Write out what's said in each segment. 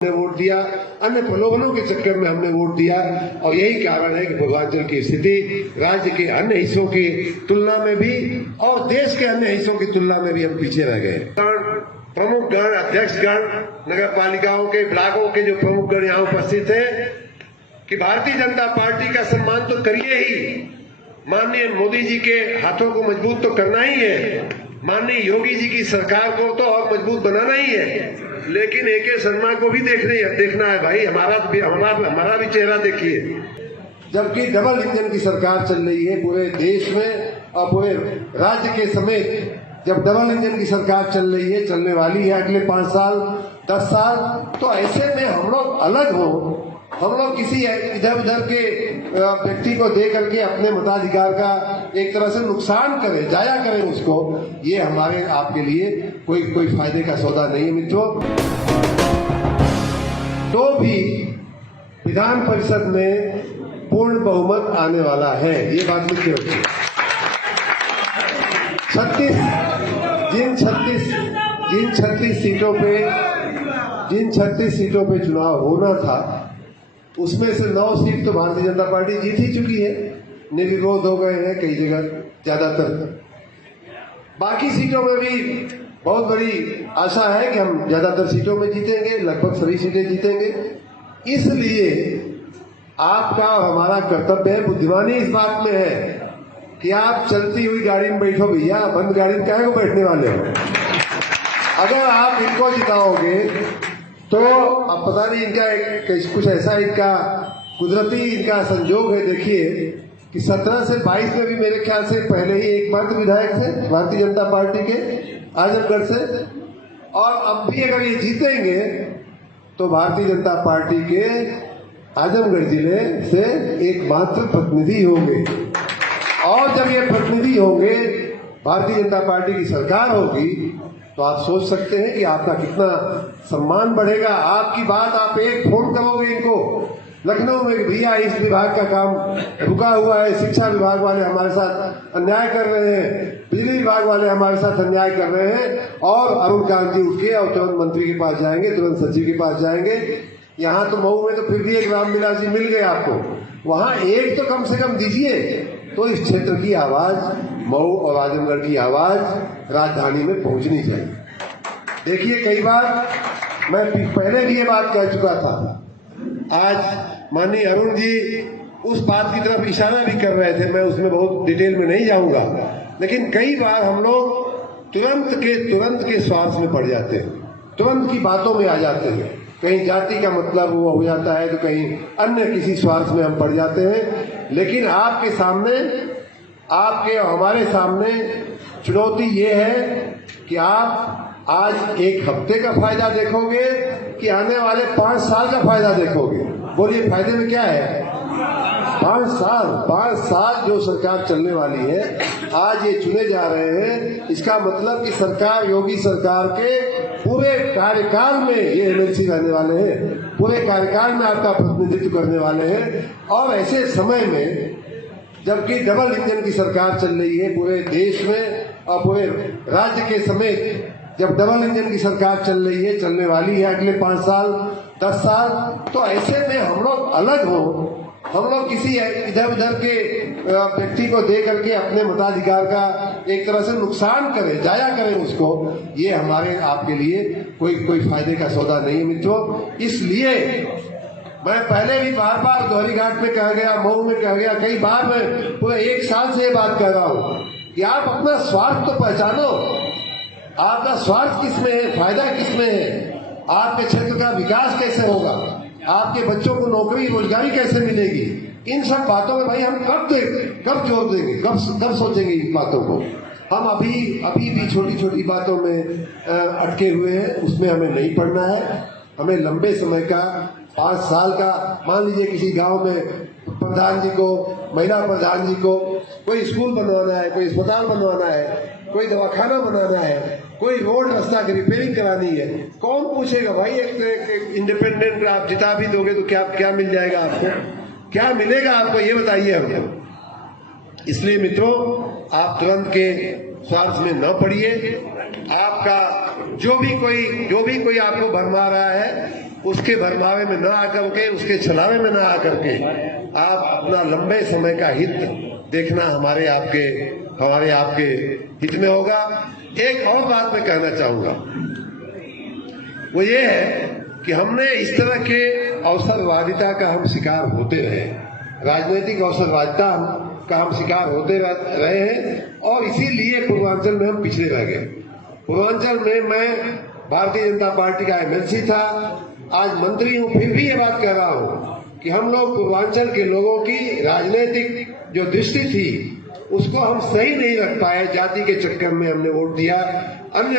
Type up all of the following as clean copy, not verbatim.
हमने वोट दिया, अन्य प्रलोभनों के चक्कर में हमने वोट दिया और यही कारण है कि पूर्वांचल की स्थिति राज्य के अन्य हिस्सों की तुलना में भी और देश के अन्य हिस्सों की तुलना में भी हम पीछे रह गए। प्रमुख गण, अध्यक्ष गण, नगर पालिकाओं के, ब्लॉकों के जो प्रमुख गण यहाँ उपस्थित हैं कि भारतीय जनता पार्टी का सम्मान तो करिए ही, माननीय मोदी जी के हाथों को मजबूत तो करना ही है, माननीय योगी जी की सरकार को तो और मजबूत बनाना ही है, लेकिन AK शर्मा को भी देखना है भाई, हमारा भी चेहरा देखिए। जबकि डबल इंजन की सरकार चल रही है पूरे देश में और पूरे राज्य के समेत, जब डबल इंजन की सरकार चल रही है, चलने वाली है अगले 5 साल 10 साल, तो ऐसे में हम लोग अलग हो, हम लोग किसी इधर उधर के व्यक्ति को दे करके अपने मताधिकार का एक तरह से नुकसान करें, जाया करें उसको, ये हमारे आपके लिए कोई फायदे का सौदा नहीं है मित्रों। तो भी विधान परिषद में पूर्ण बहुमत आने वाला है, ये बात लिख के रखिए। जिन 36 सीटों पे चुनाव होना था उसमें से 9 सीट तो भारतीय जनता पार्टी जीत ही चुकी है, निर्विरोध हो गए हैं कई जगह, ज्यादातर। बाकी सीटों में भी बहुत बड़ी आशा है कि हम ज्यादातर सीटों में जीतेंगे, लगभग सभी सीटें जीतेंगे। इसलिए आपका और हमारा कर्तव्य है, बुद्धिमानी इस बात में है कि आप चलती हुई गाड़ी में बैठो भैया, बंद गाड़ी में काहे को बैठने वाले हो। अगर आप इनको जिताओगे तो अब पता नहीं इनका कुछ ऐसा इनका कुदरती इनका संजोग है। देखिए कि 17 से 22 में भी मेरे ख्याल से पहले ही एक बार विधायक थे भारतीय जनता पार्टी के आजमगढ़ से, और अब भी अगर ये जीतेंगे तो भारतीय जनता पार्टी के आजमगढ़ जिले से एकमात्र प्रतिनिधि होंगे। और जब ये प्रतिनिधि होंगे, भारतीय जनता पार्टी की सरकार होगी, तो आप सोच सकते हैं कि आपका कितना सम्मान बढ़ेगा। आपकी बात आप एक फोन करोगे इनको लखनऊ में, भैया इस विभाग का काम रुका हुआ है, शिक्षा विभाग वाले हमारे साथ अन्याय कर रहे हैं, बिजली विभाग वाले हमारे साथ अन्याय कर रहे हैं, और अरुण कांत जी उठ के और तुरंत मंत्री के पास जाएंगे, तुरंत सचिव के पास जाएंगे। यहाँ तो मऊ में तो फिर भी एक रामविलास जी मिल गए आपको, वहां एक तो कम से कम दीजिए, तो इस क्षेत्र की आवाज, मऊ और आजमगढ़ की आवाज राजधानी में पहुंचनी चाहिए। देखिए कई बार मैं पहले भी ये बात कह चुका था, आज माननीय अरुण जी उस बात की तरफ इशारा भी कर रहे थे, मैं उसमें बहुत डिटेल में नहीं जाऊंगा, लेकिन कई बार हम लोग तुरंत के स्वार्थ में पड़ जाते हैं, तुरंत की बातों में आ जाते हैं। कहीं जाति का मतलब वो हो जाता है, तो कहीं अन्य किसी स्वार्थ में हम पड़ जाते हैं। लेकिन आपके सामने, आपके और हमारे सामने चुनौती ये है कि आप आज एक हफ्ते का फायदा देखोगे कि आने वाले 5 साल का फायदा देखोगे। बोलिए फायदे में क्या है? 5 साल जो सरकार चलने वाली है, आज ये चुने जा रहे हैं, इसका मतलब कि सरकार, योगी सरकार के पूरे कार्यकाल में ये MLC रहने वाले हैं, पूरे कार्यकाल में आपका प्रतिनिधित्व करने वाले हैं। और ऐसे समय में जबकि डबल इंजन की सरकार चल रही है पूरे देश में और पूरे राज्य के समेत, जब डबल इंजन की सरकार चल रही है, चलने वाली है अगले 5 साल 10 साल, तो ऐसे में हम लोग अलग हो, हम लोग किसी इधर उधर के व्यक्ति को दे करके अपने मताधिकार का एक तरह से नुकसान करें, जाया करें उसको, ये हमारे आपके लिए कोई फायदे का सौदा नहीं है मित्रों। इसलिए मैं पहले भी बार दोहरीघाट में कहा गया, मऊ में कहा गया, कई बार मैं पूरे 1 साल से ये बात कह रहा हूं कि आप अपना स्वार्थ तो पहचानो, आपका स्वार्थ किसमें है, फायदा किसमें है, आपके क्षेत्र का विकास कैसे होगा, आपके बच्चों को नौकरी रोजगारी कैसे मिलेगी, इन सब बातों में भाई हम कब जोर देंगे, कब सोचेंगे इन बातों को। हम अभी भी छोटी बातों में अटके हुए हैं, उसमें हमें नहीं पड़ना है। हमें लंबे समय का, 5 साल का, मान लीजिए किसी गांव में प्रधान जी को, महिला प्रधान जी को कोई स्कूल बनवाना है, कोई अस्पताल बनवाना है, कोई दवाखाना बनाना है, कोई रोड रास्ता की रिपेयरिंग करानी है, कौन पूछेगा भाई? एक इंडिपेंडेंट आप जिता भी दोगे तो क्या मिल जाएगा आपको, क्या मिलेगा आपको, ये बताइए हमको। इसलिए मित्रों, आप तुरंत के स्वार्थ में न पड़िए। आपका जो भी कोई आपको भरमा रहा है, उसके भरमावे में न आकर के, उसके छलावे में न आकर के आप अपना लंबे समय का हित देखना हमारे आपके हित में होगा। एक और बात मैं कहना चाहूंगा, वो ये है कि हमने इस तरह के अवसरवादिता का हम शिकार होते रहे, राजनीतिक अवसरवादिता का हम शिकार होते रहे हैं और इसीलिए पूर्वांचल में हम पिछड़े रह गए। पूर्वांचल में मैं भारतीय जनता पार्टी का एमएलसी था, आज मंत्री हूं, फिर भी ये बात कह रहा हूं कि हम लोग पूर्वांचल के लोगों की राजनीतिक जो दृष्टि थी उसको हम सही नहीं रख पाए। जाति के चक्कर में हमने वोट दिया, अन्य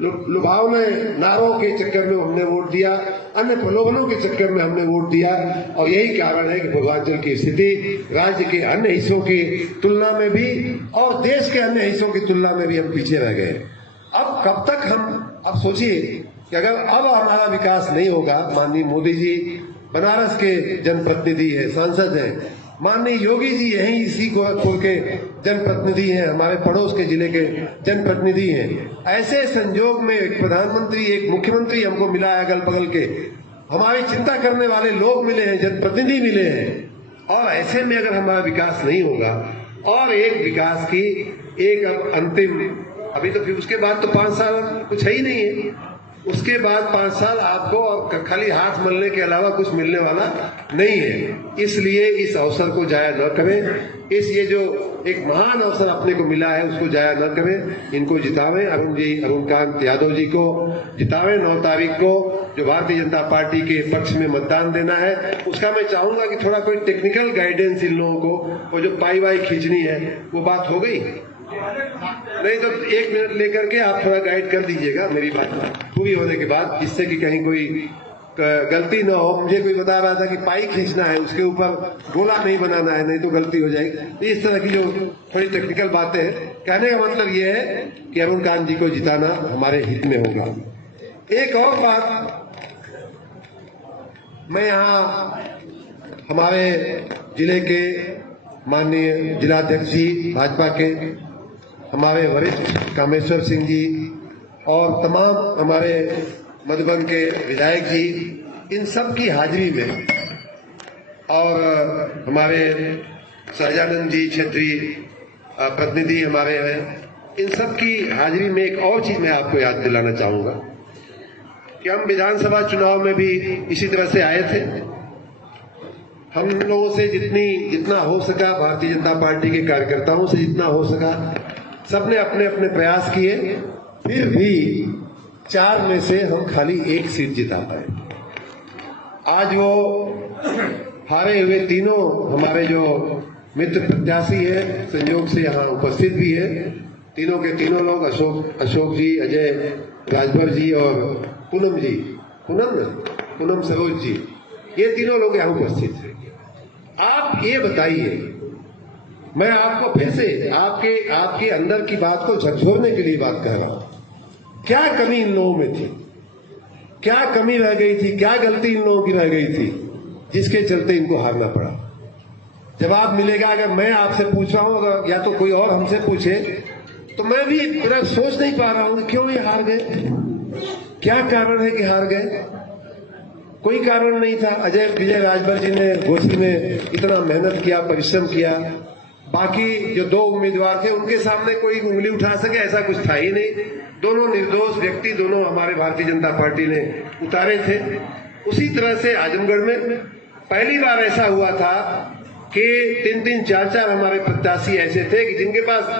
लुभावने नारों के चक्कर में हमने वोट दिया, अन्य प्रलोभनों के चक्कर में हमने वोट दिया और यही कारण है कि पूर्वांचल की स्थिति राज्य के अन्य हिस्सों की तुलना में भी और देश के अन्य हिस्सों की तुलना में भी हम पीछे रह गए। अब कब तक अब सोचिए कि अगर अब हमारा विकास नहीं होगा, माननीय मोदी जी बनारस के जनप्रतिनिधि है, सांसद हैं, माननीय योगी जी यहीं इसी गोरखपुर के जनप्रतिनिधि हैं, हमारे पड़ोस के जिले के जनप्रतिनिधि हैं। ऐसे संजोग में एक प्रधानमंत्री, एक मुख्यमंत्री हमको मिला है, अगल बगल के हमारी चिंता करने वाले लोग मिले हैं, जनप्रतिनिधि मिले हैं और ऐसे में अगर हमारा विकास नहीं होगा और एक विकास की एक अंतिम, अभी तो फिर उसके बाद तो 5 साल कुछ है ही नहीं है, उसके बाद 5 साल आपको और खाली हाथ मलने के अलावा कुछ मिलने वाला नहीं है। इसलिए इस अवसर को जाया न करें, ये जो एक महान अवसर अपने को मिला है उसको जाया न करें। इनको जितावें, अरुणकांत यादव जी को जितावें 9 तारीख को, जो भारतीय जनता पार्टी के पक्ष में मतदान देना है। उसका मैं चाहूंगा कि थोड़ा कोई टेक्निकल गाइडेंस इन लोगों को, वो जो पाई वाई खींचनी है वो बात हो गई नहीं तो 1 मिनट लेकर के आप थोड़ा गाइड कर दीजिएगा मेरी बात पूरी होने के बाद, जिससे कि कहीं कोई गलती न हो। मुझे कोई बता रहा था कि पाई खींचना है, उसके ऊपर गोला नहीं बनाना है, नहीं तो गलती हो जाएगी। इस तरह की जो थोड़ी टेक्निकल बातें हैं, कहने का मतलब ये है कि अरुणकांत जी को जिताना हमारे हित में होगा। एक और बात, मैं यहाँ हमारे जिले के माननीय जिलाध्यक्ष जी भाजपा के, हमारे वरिष्ठ कामेश्वर सिंह जी और तमाम हमारे मधुबन के विधायक जी, इन सब की हाजिरी में और हमारे सहजानंद जी क्षेत्रीय प्रतिनिधि हमारे हैं, इन सब की हाजिरी में एक और चीज मैं आपको याद दिलाना चाहूंगा कि हम विधानसभा चुनाव में भी इसी तरह से आए थे। हम लोगों से जितना हो सका, भारतीय जनता पार्टी के कार्यकर्ताओं से जितना हो सका, सबने अपने अपने प्रयास किए, फिर भी 4 में से हम खाली 1 सीट जिता पाए। आज वो हारे हुए तीनों हमारे जो मित्र प्रत्याशी है, संयोग से यहाँ उपस्थित भी है, तीनों के तीनों लोग, अशोक जी, अजय राजभर जी और पूनम जी, पूनम सरोज जी, ये तीनों लोग यहाँ उपस्थित हैं। आप ये बताइए, मैं आपको फिर से आपके अंदर की बात को झकझोरने के लिए बात कह रहा हूं, क्या कमी इन लोगों में थी, क्या कमी रह गई थी, क्या गलती इन लोगों की रह गई थी जिसके चलते इनको हारना पड़ा। जवाब मिलेगा अगर मैं आपसे पूछ रहा हूं, अगर या तो कोई और हमसे पूछे, तो मैं भी पूरा सोच नहीं पा रहा हूं क्यों ये हार गए, क्या कारण है कि हार गए। कोई कारण नहीं था। विजय राजभर जी ने घोसी में इतना मेहनत किया, परिश्रम किया, बाकी जो 2 उम्मीदवार थे उनके सामने कोई उंगली उठा सके ऐसा कुछ था ही नहीं। दोनों निर्दोष व्यक्ति, दोनों हमारे भारतीय जनता पार्टी ने उतारे थे। उसी तरह से आजमगढ़ में पहली बार ऐसा हुआ था कि 3-3, 4-4 हमारे प्रत्याशी ऐसे थे कि जिनके पास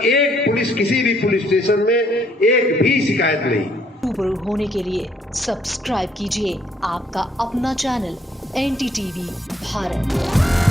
किसी भी पुलिस स्टेशन में एक भी शिकायत नहीं। रूबरू होने के लिए सब्सक्राइब कीजिए आपका अपना चैनल NTTV भारत।